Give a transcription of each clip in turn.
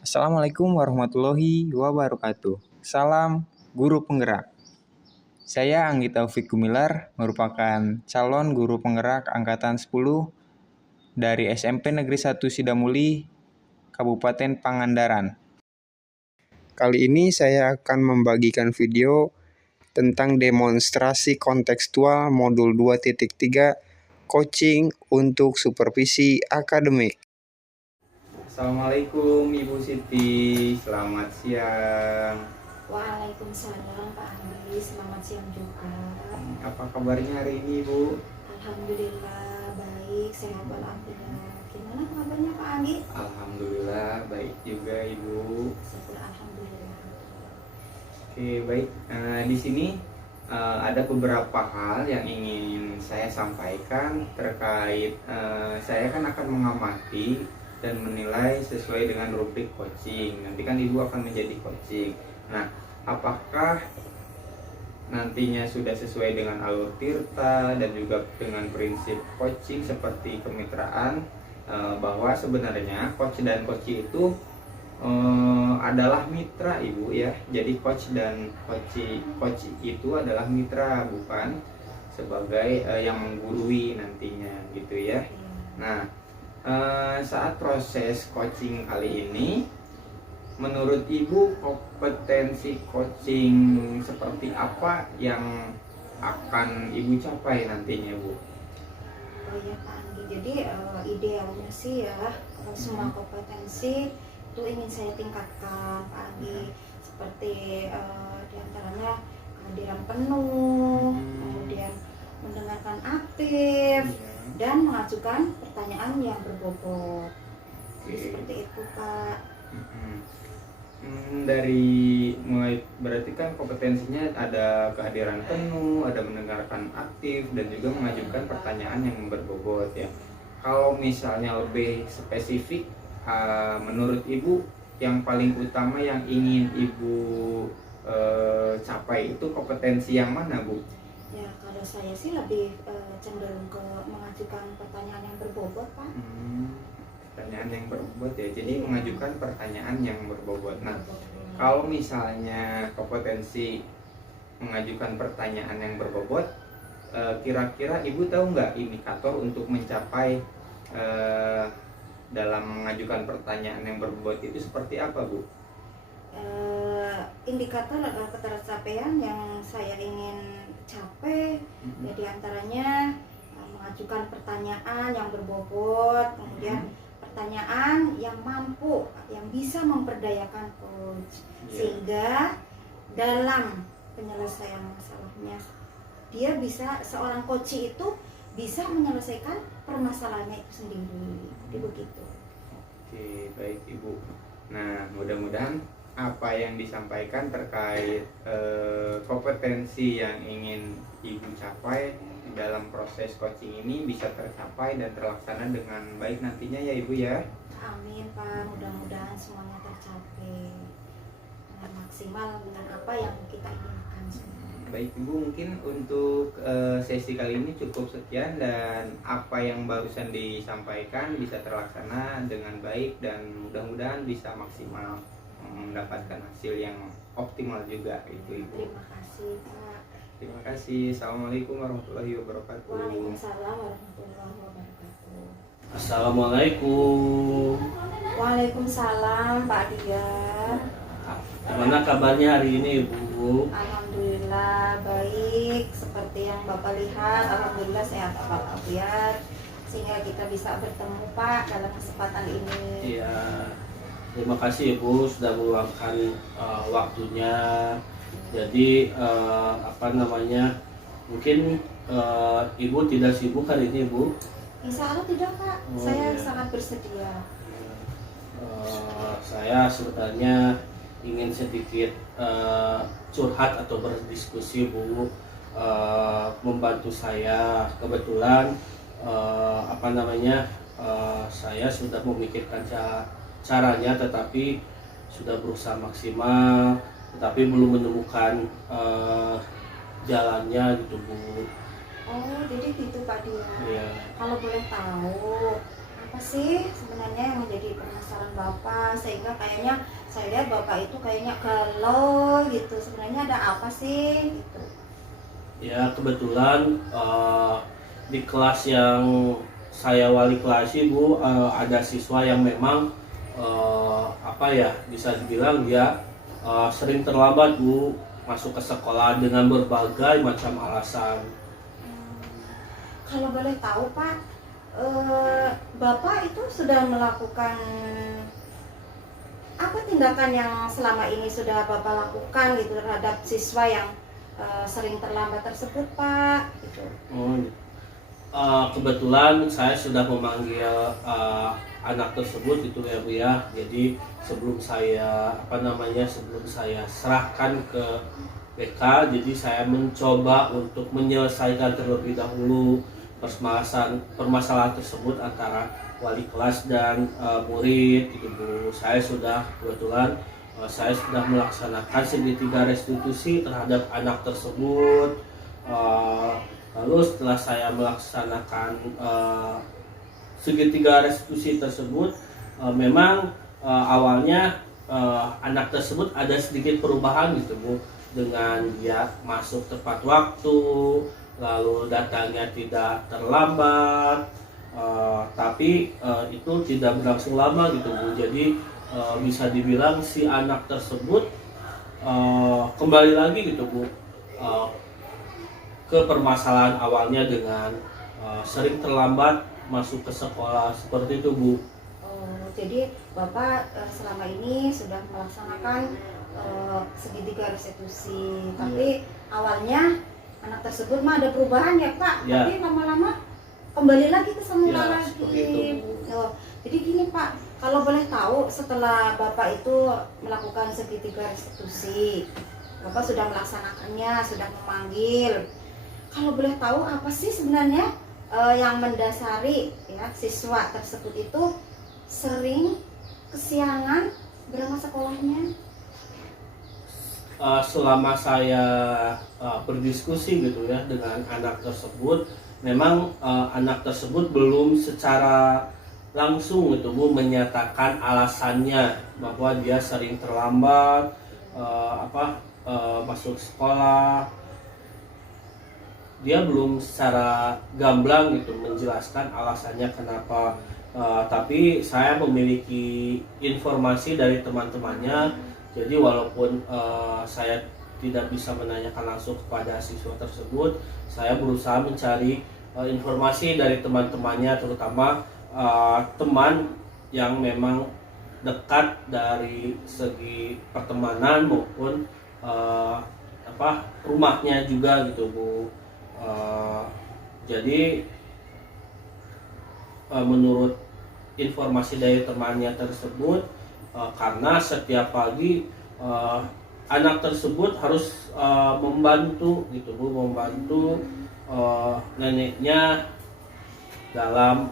Assalamualaikum warahmatullahi wabarakatuh. Salam guru penggerak. Saya Anggi Taufik Gumilar, merupakan calon guru penggerak angkatan 10 dari SMP Negeri 1 Sidamuli, Kabupaten Pangandaran. Kali ini saya akan membagikan video tentang demonstrasi kontekstual modul 2.3 coaching untuk supervisi akademik. Assalamualaikum Ibu Siti, selamat siang. Waalaikumsalam Pak Andi, selamat siang juga. Apa kabarnya hari ini Ibu? Alhamdulillah baik, sehat walafiat. Gimana kabarnya Pak Andi? Alhamdulillah baik juga Ibu. Syukur alhamdulillah. Oke baik, di sini ada beberapa hal yang ingin saya sampaikan terkait saya kan akan mengamati dan menilai sesuai dengan rubrik coaching. Nanti kan Ibu akan menjadi coaching. Nah, apakah nantinya sudah sesuai dengan alur tirta dan juga dengan prinsip coaching seperti kemitraan, bahwa sebenarnya coach dan coachee itu adalah mitra Ibu ya. Jadi coach dan coach itu adalah mitra, bukan sebagai yang menggurui nantinya gitu ya. Nah, saat proses coaching kali ini, menurut Ibu kompetensi coaching seperti apa yang akan Ibu capai nantinya Bu? Oh ya Pak Andi, jadi idealnya sih ya semua kompetensi itu ingin saya tingkatkan Pak Andi, seperti diantaranya kehadiran penuh, kemudian mendengarkan aktif, dan mengajukan pertanyaan yang berbobot. Seperti itu Pak. Dari mulai berarti kan kompetensinya ada kehadiran penuh, ada mendengarkan aktif, dan juga mengajukan pertanyaan yang berbobot ya. Kalau misalnya lebih spesifik, menurut Ibu yang paling utama yang ingin Ibu capai itu kompetensi yang mana Bu? Ya kalau saya sih lebih cenderung ke mengajukan pertanyaan yang berbobot Pak. Pertanyaan yang berbobot ya, jadi mengajukan pertanyaan yang berbobot. Nah, kalau misalnya kompetensi mengajukan pertanyaan yang berbobot, kira-kira Ibu tahu nggak indikator untuk mencapai dalam mengajukan pertanyaan yang berbobot itu seperti apa Bu? Indikator ketercapaian yang saya ingin capai ya diantaranya mengajukan pertanyaan yang berbobot, kemudian pertanyaan yang mampu, yang bisa memperdayakan coach, sehingga dalam penyelesaian masalahnya dia bisa, seorang coach itu bisa menyelesaikan permasalahannya itu sendiri. Jadi begitu. Oke, baik Ibu. Nah, mudah-mudahan apa yang disampaikan terkait kompetensi yang ingin Ibu capai dalam proses coaching ini bisa tercapai dan terlaksana dengan baik nantinya ya Ibu ya. Amin Pak, mudah-mudahan semuanya tercapai dengan maksimal dengan apa yang kita inginkan. Baik Ibu, mungkin untuk sesi kali ini cukup sekian, dan apa yang barusan disampaikan bisa terlaksana dengan baik dan mudah-mudahan bisa maksimal mendapatkan hasil yang optimal juga itu Ibu. Terima kasih Pak. Terima kasih. Assalamualaikum warahmatullahi wabarakatuh. Waalaikumsalam warahmatullahi wabarakatuh. Assalamualaikum. Waalaikumsalam Pak Dia. Gimana kabarnya hari ini Ibu? Alhamdulillah baik, seperti yang Bapak lihat, alhamdulillah sehat walafiat, sehingga kita bisa bertemu Pak dalam kesempatan ini. Iya. Terima kasih Ibu sudah meluangkan waktunya. Jadi mungkin Ibu tidak sibuk hari ini Bu? Insya Allah tidak Pak, saya sangat bersedia. Saya sebenarnya ingin sedikit curhat atau berdiskusi Bu, membantu saya. Kebetulan saya sudah memikirkan caranya, tetapi sudah berusaha maksimal, tetapi belum menemukan jalannya gitu Bu. Oh jadi gitu Pak Dia. Iya. Kalau boleh tahu apa sih sebenarnya yang menjadi permasalahan Bapak sehingga kayaknya saya lihat Bapak itu kayaknya galau gitu. Sebenarnya ada apa sih gitu? Ya kebetulan di kelas yang saya wali kelas Bu, ada siswa yang memang apa ya, bisa dibilang dia sering terlambat Bu masuk ke sekolah dengan berbagai macam alasan. Kalau boleh tahu Pak, Bapak itu sudah melakukan apa tindakan yang selama ini sudah Bapak lakukan gitu terhadap siswa yang sering terlambat tersebut Pak? Gitu. Kebetulan saya sudah memanggil anak tersebut itu ya Bu ya. Jadi sebelum saya sebelum saya serahkan ke BK, jadi saya mencoba untuk menyelesaikan terlebih dahulu permasalahan tersebut antara wali kelas dan murid gitu Bu. Saya sudah kebetulan saya sudah melaksanakan segitiga restitusi terhadap anak tersebut. Lalu setelah saya melaksanakan segitiga restitusi tersebut, memang awalnya anak tersebut ada sedikit perubahan gitu Bu, dengan dia masuk tepat waktu, lalu datangnya tidak terlambat, tapi itu tidak berlangsung lama gitu Bu. Jadi bisa dibilang si anak tersebut kembali lagi gitu Bu ke permasalahan awalnya dengan sering terlambat masuk ke sekolah seperti itu Bu. Oh, jadi Bapak selama ini sudah melaksanakan segitiga restitusi, tapi awalnya anak tersebut mah ada perubahan ya Pak, Ya. tapi lama-lama kembali lagi ke semula Ya, lagi. seperti itu, Bu. Oh, jadi gini Pak, kalau boleh tahu setelah Bapak itu melakukan segitiga restitusi, Bapak sudah melaksanakannya, sudah memanggil. Kalau boleh tahu apa sih sebenarnya yang mendasari ya siswa tersebut itu sering kesiangan berapa sekolahnya? Selama saya berdiskusi gitu ya dengan anak tersebut, memang anak tersebut belum secara langsung gitu Bu menyatakan alasannya bahwa dia sering terlambat masuk sekolah. Dia belum secara gamblang gitu menjelaskan alasannya kenapa, tapi saya memiliki informasi dari teman-temannya. Jadi walaupun saya tidak bisa menanyakan langsung kepada siswa tersebut, saya berusaha mencari informasi dari teman-temannya, terutama teman yang memang dekat dari segi pertemanan maupun rumahnya juga gitu Bu. Jadi menurut informasi dari temannya tersebut, karena setiap pagi anak tersebut harus membantu gitu Bu, membantu neneknya dalam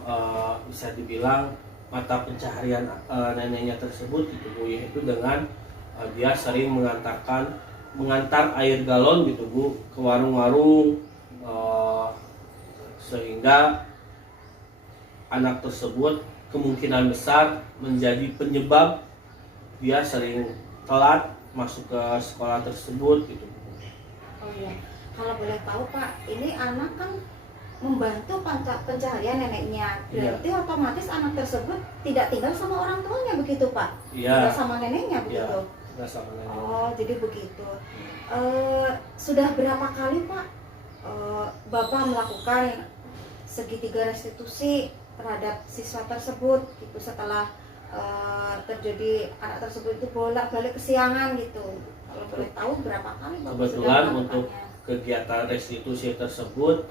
bisa dibilang mata pencaharian neneknya tersebut gitu Bu, yaitu dengan dia sering mengantar air galon gitu Bu ke warung-warung, sehingga anak tersebut kemungkinan besar menjadi penyebab dia sering telat masuk ke sekolah tersebut gitu. Oh iya, kalau boleh tahu Pak, ini anak kan membantu pencaharian neneknya, berarti otomatis anak tersebut tidak tinggal sama orang tuanya begitu Pak? Iya. Tinggal sama neneknya begitu? Iya, tinggal sama neneknya. Oh, jadi begitu. Sudah berapa kali Pak Bapak melakukan segitiga restitusi terhadap siswa tersebut gitu setelah terjadi anak tersebut itu bolak-balik kesiangan gitu? Kalau boleh tahu berapa kali Bapak Kebetulan sudah untuk melakukannya? kegiatan restitusi tersebut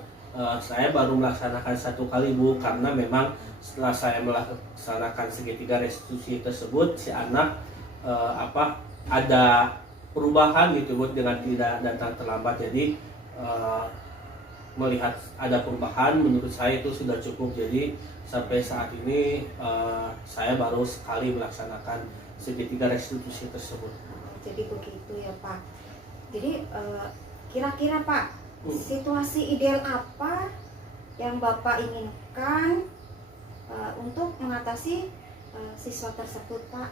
saya baru melaksanakan 1 kali Bu, karena memang setelah saya melaksanakan segitiga restitusi tersebut si anak ada perubahan gitu Bu dengan tidak datang terlambat. Jadi melihat ada perubahan menurut saya itu sudah cukup. Jadi sampai saat ini saya baru sekali melaksanakan segitiga restitusi tersebut. Jadi begitu ya Pak. Jadi kira-kira Pak, situasi ideal apa yang Bapak inginkan untuk mengatasi siswa tersebut, Pak?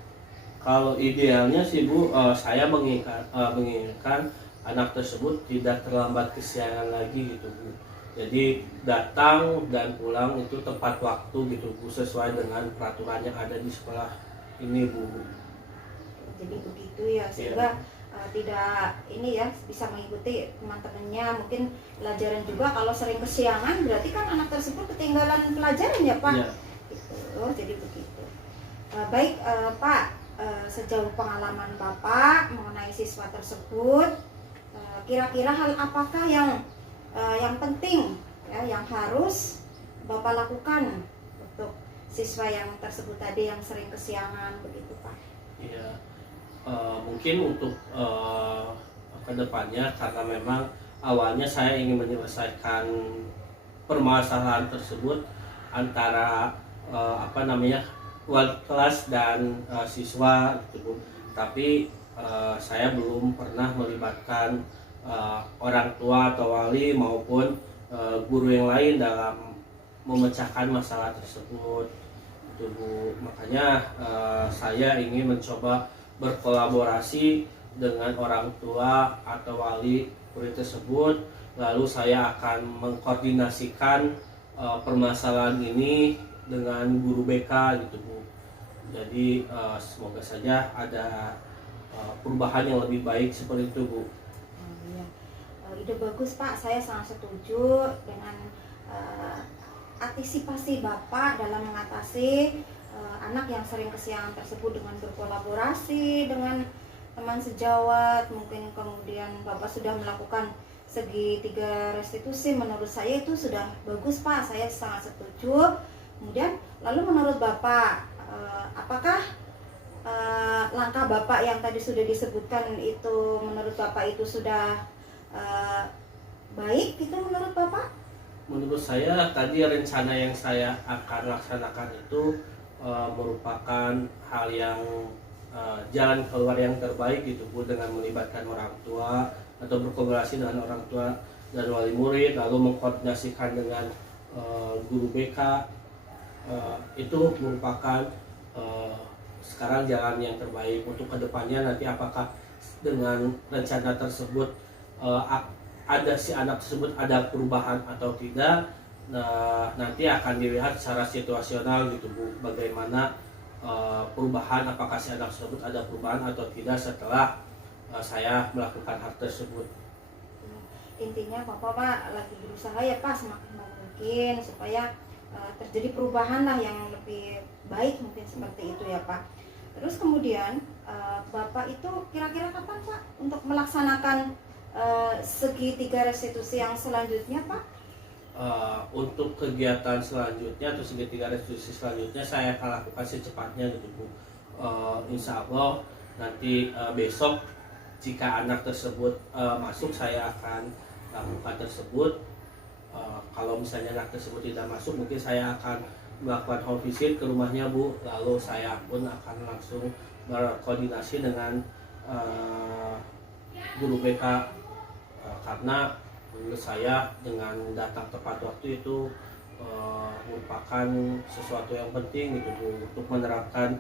Kalau idealnya sih Bu, saya menginginkan anak tersebut tidak terlambat kesiangan lagi gitu Bu. Jadi datang dan pulang itu tepat waktu gitu Bu, sesuai dengan peraturan yang ada di sekolah ini Bu. Jadi begitu ya, sehingga tidak ini ya, bisa mengikuti teman-temannya. Mungkin pelajaran juga kalau sering kesiangan berarti kan anak tersebut ketinggalan pelajaran ya Pak. Ya. Gitu. Jadi begitu. Baik Pak, sejauh pengalaman Bapak mengenai siswa tersebut, kira-kira hal apakah yang penting ya, yang harus Bapak lakukan untuk siswa yang tersebut tadi yang sering kesiangan begitu Pak? Iya, mungkin untuk kedepannya, karena memang awalnya saya ingin menyelesaikan permasalahan tersebut antara wali kelas dan siswa gitu Bu. Tapi saya belum pernah melibatkan orang tua atau wali maupun guru yang lain dalam memecahkan masalah tersebut gitu Bu. Makanya saya ingin mencoba berkolaborasi dengan orang tua atau wali murid tersebut, lalu saya akan mengkoordinasikan permasalahan ini dengan guru BK gitu Bu. Jadi semoga saja ada perubahan yang lebih baik seperti itu Bu. Iya. Ide bagus Pak, saya sangat setuju dengan antisipasi Bapak dalam mengatasi anak yang sering kesiangan tersebut dengan berkolaborasi dengan teman sejawat. Mungkin kemudian Bapak sudah melakukan segitiga restitusi, menurut saya itu sudah bagus Pak, saya sangat setuju. Kemudian lalu menurut Bapak, apakah langkah Bapak yang tadi sudah disebutkan itu menurut Bapak itu sudah baik gitu menurut Bapak? Menurut saya tadi rencana yang saya akan laksanakan itu merupakan hal yang jalan keluar yang terbaik gitu Bu, dengan melibatkan orang tua atau berkolaborasi dengan orang tua dan wali murid, lalu mengkoordinasikan dengan guru BK. Itu merupakan sekarang jalan yang terbaik. Untuk kedepannya nanti apakah dengan rencana tersebut ada si anak tersebut ada perubahan atau tidak, nanti akan dilihat secara situasional gitu Bu, bagaimana perubahan, apakah si anak tersebut ada perubahan atau tidak setelah saya melakukan hal tersebut. Intinya Bapak lagi berusaha ya Pak semaksimal mungkin supaya terjadi perubahan lah yang lebih baik, mungkin seperti itu ya Pak. Terus kemudian Bapak itu kira-kira kapan Pak untuk melaksanakan segitiga restitusi yang selanjutnya Pak? Untuk kegiatan selanjutnya atau segitiga restitusi selanjutnya saya akan lakukan secepatnya gitu Bu. Insya Allah nanti besok jika anak tersebut masuk, saya akan lakukan tersebut. Kalau misalnya anak tersebut tidak masuk, mungkin saya akan melakukan home visit ke rumahnya Bu, lalu saya pun akan langsung berkoordinasi dengan guru BK, karena menurut saya dengan datang tepat waktu itu merupakan sesuatu yang penting gitu Bu, untuk menerapkan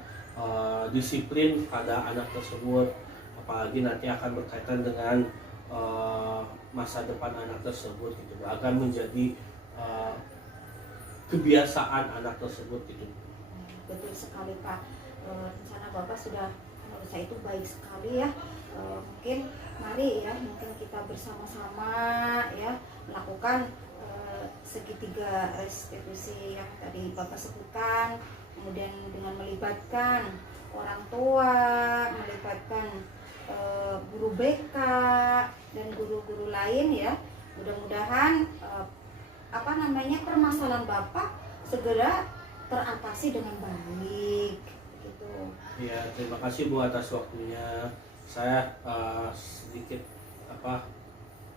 disiplin pada anak tersebut, apalagi nanti akan berkaitan dengan masa depan anak tersebut gitu, agar menjadi kebiasaan anak tersebut gitu. Betul sekali Pak, rencana Bapak sudah menurut saya itu baik sekali ya. Mungkin mari ya, mungkin kita bersama-sama ya melakukan segitiga restitusi yang tadi Bapak sebutkan, kemudian dengan melibatkan orang tua, melibatkan guru BK dan guru-guru lain ya. Mudah-mudahan permasalahan Bapak segera teratasi dengan baik gitu. Ya, terima kasih Bu atas waktunya. Saya sedikit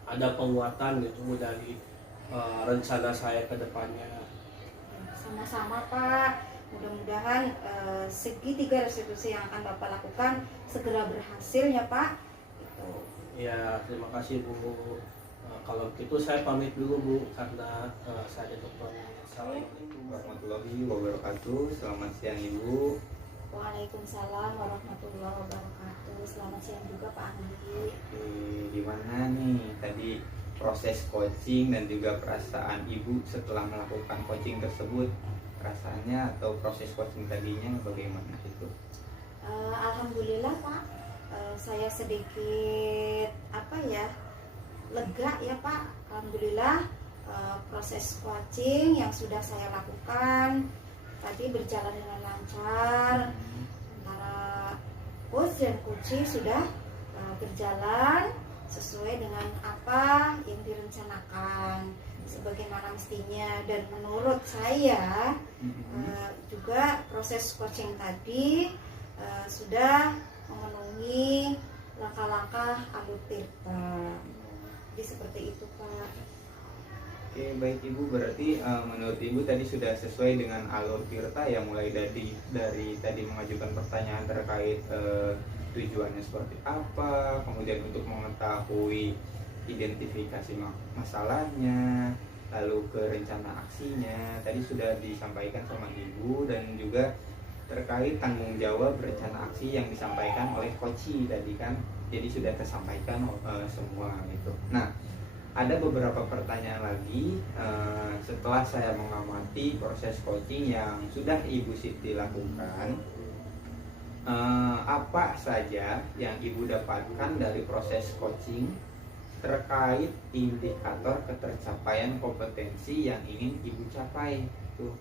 ada penguatan gitu Bu dari rencana saya ke depannya. Sama-sama Pak, mudah-mudahan segitiga restitusi yang akan Bapak lakukan segera berhasil ya Pak gitu. Ya, terima kasih Bu. Kalau gitu saya pamit dulu Bu, karena saya ada keperluan. Assalamualaikum Warahmatullahi wabarakatuh. Selamat siang Ibu. Waalaikumsalam warahmatullahi wabarakatuh. Selamat siang juga Pak Andi. Oke, gimana nih tadi proses coaching dan juga perasaan Ibu setelah melakukan coaching tersebut? Perasaannya atau proses coaching tadinya bagaimana itu? Alhamdulillah Pak, saya sedikit lega ya Pak. Alhamdulillah, proses coaching yang sudah saya lakukan tadi berjalan dengan lancar. Antara coach dan coachee sudah berjalan sesuai dengan apa yang direncanakan sebagaimana mestinya, dan menurut saya juga proses coaching tadi sudah memenuhi langkah-langkah alur tirta. Jadi seperti itu Pak. Oke, baik Ibu, berarti menurut Ibu tadi sudah sesuai dengan alur tirta ya, mulai dari tadi mengajukan pertanyaan terkait tujuannya seperti apa, kemudian untuk mengetahui identifikasi masalahnya, lalu ke rencana aksinya tadi sudah disampaikan sama Ibu, dan juga terkait tanggung jawab rencana aksi yang disampaikan oleh coachee tadi kan, jadi sudah tersampaikan semua gitu. Nah, ada beberapa pertanyaan lagi setelah saya mengamati proses coaching yang sudah Ibu Siti lakukan. Apa saja yang Ibu dapatkan dari proses coaching terkait indikator ketercapaian kompetensi yang ingin Ibu capai? Tuh.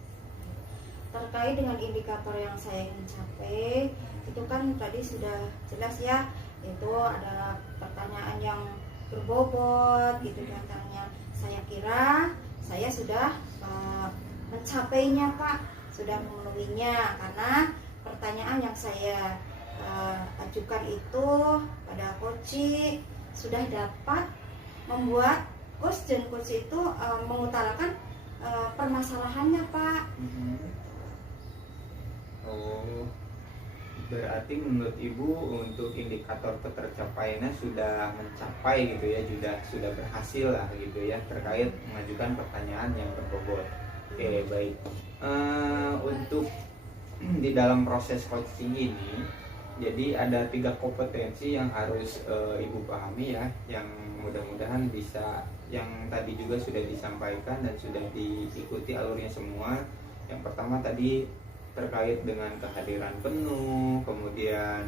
Terkait dengan indikator yang saya ingin capai, itu kan tadi sudah jelas ya, itu ada pertanyaan yang berbobot gitu contohnya. Saya kira saya sudah mencapainya Pak, sudah memenuhinya, karena pertanyaan yang saya ajukan itu pada coachee sudah dapat membuat coach dan coach itu mengutarakan permasalahannya Pak. Oh, berarti menurut Ibu untuk indikator ketercapaiannya sudah mencapai gitu ya, sudah berhasil lah gitu ya, terkait mengajukan pertanyaan yang berbobot. Oke, baik. Untuk di dalam proses coaching ini, jadi ada 3 kompetensi yang harus Ibu pahami ya, yang mudah-mudahan bisa, yang tadi juga sudah disampaikan dan sudah diikuti alurnya semua. Yang pertama tadi terkait dengan kehadiran penuh, kemudian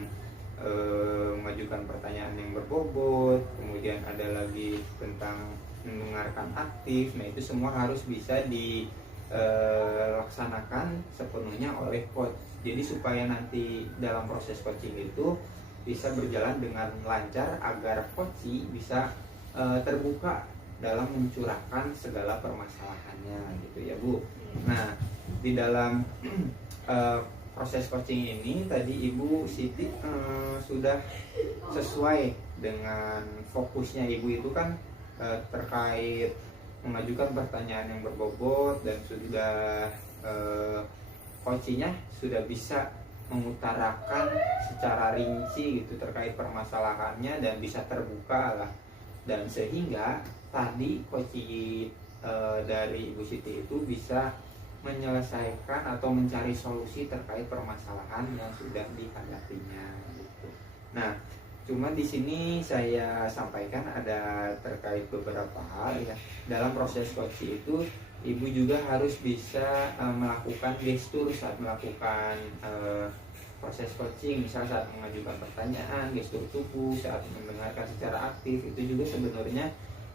mengajukan pertanyaan yang berbobot, kemudian ada lagi tentang mendengarkan aktif. Nah, itu semua harus bisa dilaksanakan sepenuhnya oleh coach. Jadi supaya nanti dalam proses coaching itu bisa berjalan dengan lancar, agar coachee bisa terbuka dalam mencurahkan segala permasalahannya gitu ya Bu. Nah, di dalam proses coaching ini tadi Ibu Siti sudah sesuai dengan fokusnya Ibu itu kan terkait mengajukan pertanyaan yang berbobot, dan sudah coachingnya sudah bisa mengutarakan secara rinci gitu terkait permasalahannya dan bisa terbuka lah, dan sehingga tadi coaching dari Ibu Siti itu bisa menyelesaikan atau mencari solusi terkait permasalahan yang sudah dihadapinya gitu. Nah, cuma di sini saya sampaikan ada terkait beberapa hal ya. Dalam proses coaching itu Ibu juga harus bisa melakukan gestur saat melakukan proses coaching, misal saat mengajukan pertanyaan, gestur tubuh saat mendengarkan secara aktif, itu juga sebenarnya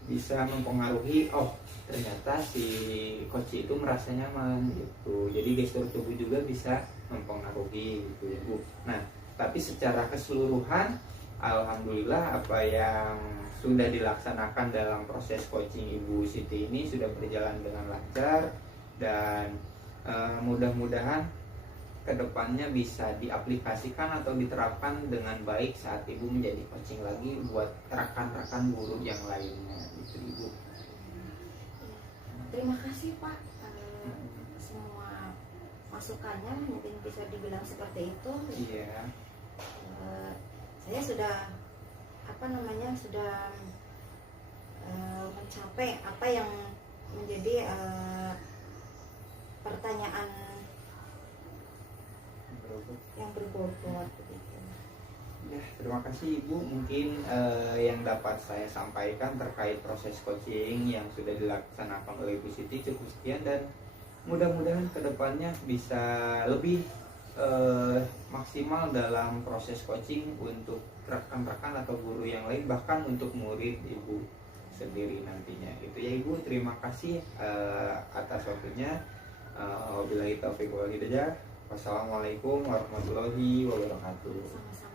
bisa mempengaruhi, oh ternyata si coach itu merasa nyaman gitu. Jadi gestur tubuh juga bisa mempengaruhi gitu ya Bu. Nah, tapi secara keseluruhan alhamdulillah apa yang sudah dilaksanakan dalam proses coaching Ibu Siti ini sudah berjalan dengan lancar, dan mudah-mudahan kedepannya bisa diaplikasikan atau diterapkan dengan baik saat Ibu menjadi coaching lagi buat rekan-rekan guru yang lainnya gitu Ibu. Terima kasih Pak, semua masukannya mungkin bisa dibilang seperti itu. Iya. Saya sudah sudah mencapai apa yang menjadi pertanyaan yang berbobot begitu. Ya, terima kasih Ibu. Mungkin yang dapat saya sampaikan terkait proses coaching yang sudah dilaksanakan oleh Ibu Siti cukup sekian, dan mudah-mudahan kedepannya bisa lebih maksimal dalam proses coaching untuk rekan-rekan atau guru yang lain, bahkan untuk murid Ibu sendiri nantinya. Itu ya Ibu, terima kasih atas waktunya. Wabillahi taufiq wal hidayah. Wassalamualaikum warahmatullahi wabarakatuh. Sama-sama.